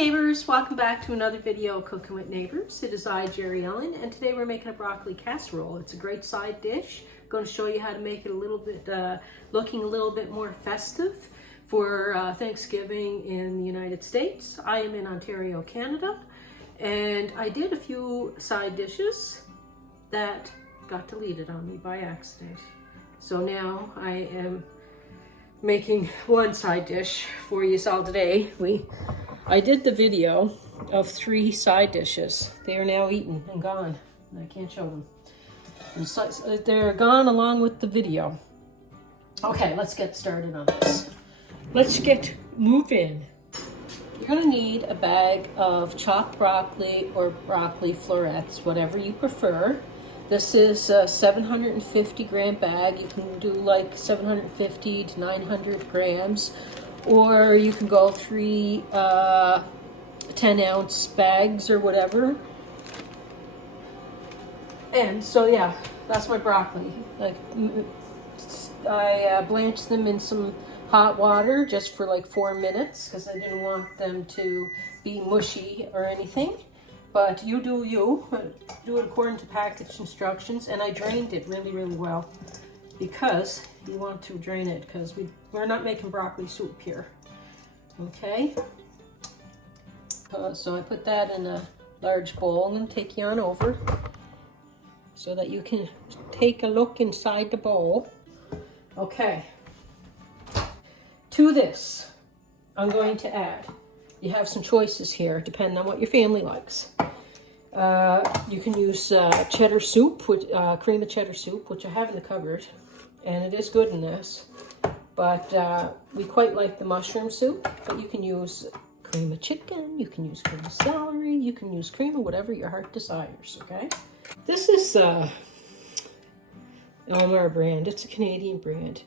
neighbors, welcome back to another video of Cooking with Neighbors. It is I, Jerry Ellen, and today we're making a broccoli casserole. It's a great side dish. I'm going to show you how to make it a little bit, looking a little bit more festive for Thanksgiving in the United States. I am in Ontario, Canada, and I did a few side dishes that got deleted on me by accident. So now I am making one side dish for you all today. I did the video of 3 side dishes. They are now eaten and gone. I can't show them. And so they're gone along with the video. Okay, let's get started on this. Let's get moving. You're gonna need a bag of chopped broccoli or broccoli florets, whatever you prefer. This is a 750 gram bag. You can do like 750 to 900 grams, or you can go 3 10-ounce bags or whatever. And so yeah, that's my broccoli. Like I blanched them in some hot water just for like 4 minutes because I didn't want them to be mushy or anything. But you do you. Do it according to package instructions. And I drained it really, really well because you want to drain it because we're not making broccoli soup here. Okay. So I put that in a large bowl. I'm going to take you on over so that you can take a look inside the bowl. Okay. To this, I'm going to add, you have some choices here depending on what your family likes. You can use cheddar soup, cream of cheddar soup, which I have in the cupboard, and it is good in this. But we quite like the mushroom soup, but you can use cream of chicken, you can use cream of celery, you can use cream of whatever your heart desires, okay? This is our brand. It's a Canadian brand.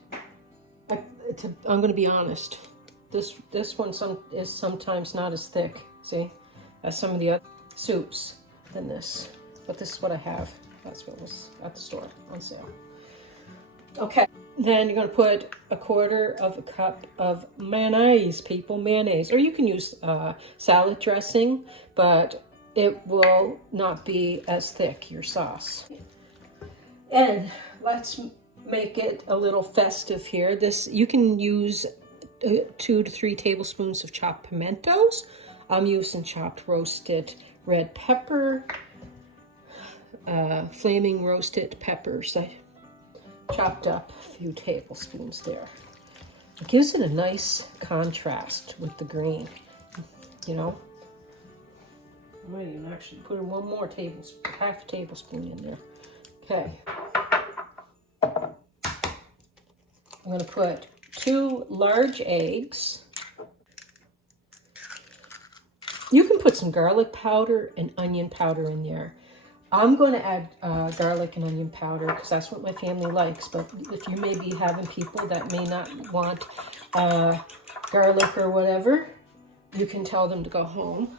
I'm going to be honest. This one is sometimes not as thick, see, as some of the other soups than this. But this is what I have. That's what was at the store on sale. Okay, then you're going to put 1/4 cup of mayonnaise, people, mayonnaise. Or you can use salad dressing, but it will not be as thick, your sauce. And let's make it a little festive here. You can use 2 to 3 tablespoons of chopped pimentos. I'm using chopped roasted red pepper, flaming roasted peppers. I chopped up a few tablespoons there. It gives it a nice contrast with the green, you know. I might even actually put in one more tablespoon, half a tablespoon in there. Okay. I'm going to put 2 large eggs. You can put some garlic powder and onion powder in there. I'm going to add garlic and onion powder because that's what my family likes. But if you may be having people that may not want garlic or whatever, you can tell them to go home.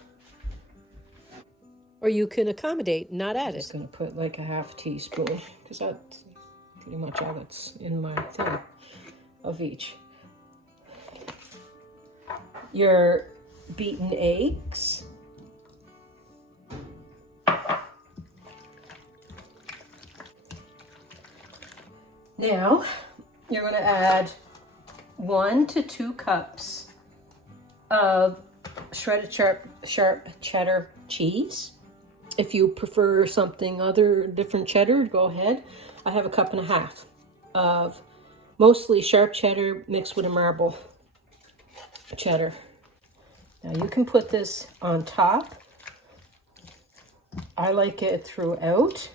Or you can accommodate, not add it. I'm just going to put like a half teaspoon because that's pretty much all that's in my thing of each. Your beaten eggs. Now, you're going to add 1 to 2 cups of shredded sharp cheddar cheese. If you prefer something different cheddar, go ahead. I have 1.5 cups of mostly sharp cheddar mixed with a marble cheddar. Now you can put this on top. I like it throughout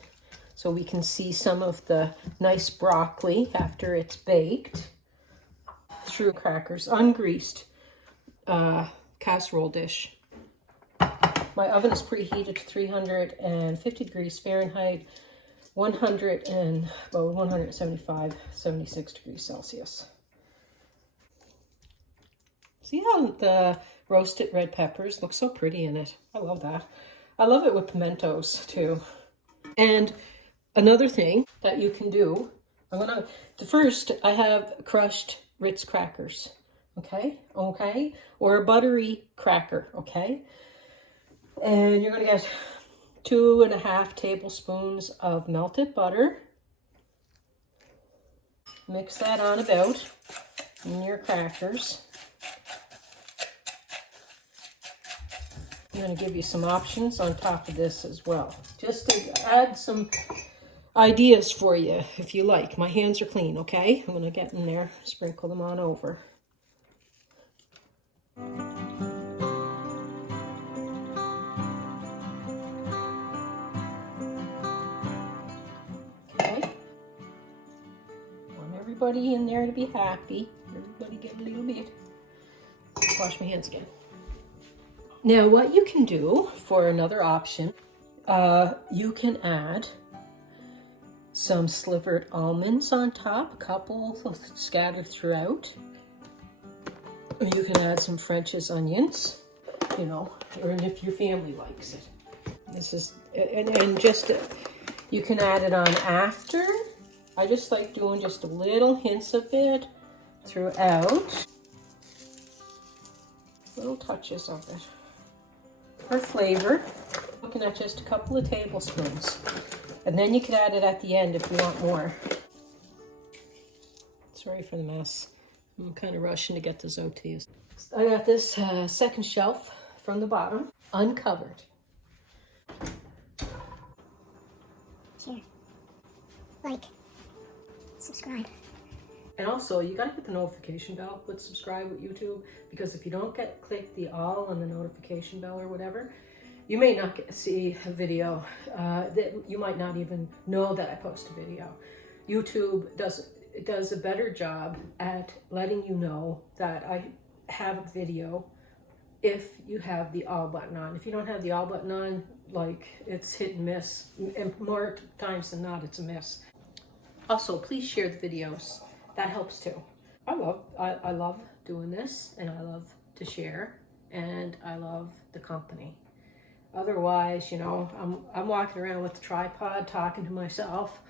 so we can see some of the nice broccoli after it's baked. Through crackers, ungreased casserole dish. My oven is preheated to 350 degrees Fahrenheit, 175, 76 degrees Celsius. See how the roasted red peppers look so pretty in it? I love that. I love it with pimentos too. And another thing that you can do, first I have crushed Ritz crackers. okay? Or a buttery cracker, okay? And you're gonna get 2.5 tablespoons of melted butter. Mix that on about in your crackers. I'm going to give you some options on top of this as well, just to add some ideas for you if you like. My hands are clean, okay? I'm going to get in there, sprinkle them on over. Okay. Want everybody in there to be happy. Everybody get a little bit. Wash my hands again. Now, what you can do for another option, you can add some slivered almonds on top, a couple scattered throughout. Or you can add some French's onions, you know, or if your family likes it. This is, and just, you can add it on after. I just like doing just a little hints of it throughout. Little touches of it. For flavor, looking at just a couple of tablespoons. And then you can add it at the end if you want more. Sorry for the mess. I'm kind of rushing to get this out to you. I got this second shelf from the bottom, uncovered. Share, like, subscribe. And also, you gotta hit the notification bell with subscribe with YouTube, because if you don't click the all on the notification bell or whatever, you may not see a video. That you might not even know that I post a video. YouTube does a better job at letting you know that I have a video if you have the all button on. If you don't have the all button on, like, it's hit and miss, and more times than not, it's a miss. Also, please share the videos. That helps too. I love doing this, and I love to share, and I love the company. Otherwise, you know, I'm walking around with the tripod talking to myself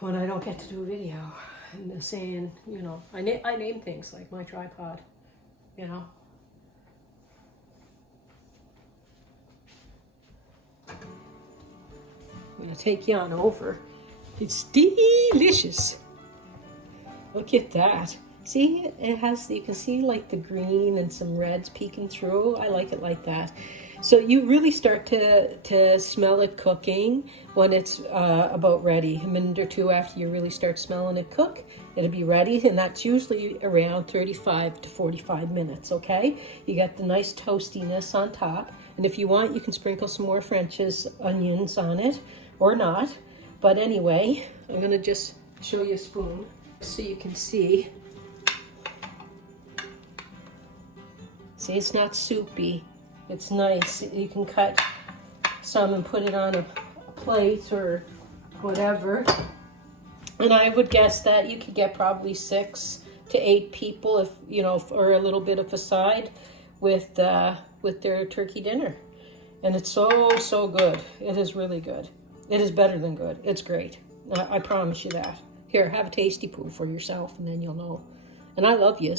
when I don't get to do a video, and saying, you know, I name things like my tripod, you know. I'm gonna take you on over. It's delicious. Look at that. See, it has, you can see like the green and some reds peeking through. I like it like that. So you really start to smell it cooking when it's about ready. A minute or two after you really start smelling it cook, it'll be ready, and that's usually around 35 to 45 minutes, okay? You got the nice toastiness on top, and if you want, you can sprinkle some more French's onions on it, or not. But anyway, I'm gonna just show you a spoon so you can see. See, it's not soupy. It's nice. You can cut some and put it on a plate or whatever. And I would guess that you could get probably 6 to 8 people, if you know, or a little bit of a side with their turkey dinner. And it's so good. It is really good. It is better than good. It's great. I promise you that. Here, have a tasty poo for yourself, and then you'll know. And I love you.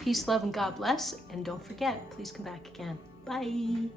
Peace, love, and God bless. And don't forget, please come back again. Bye.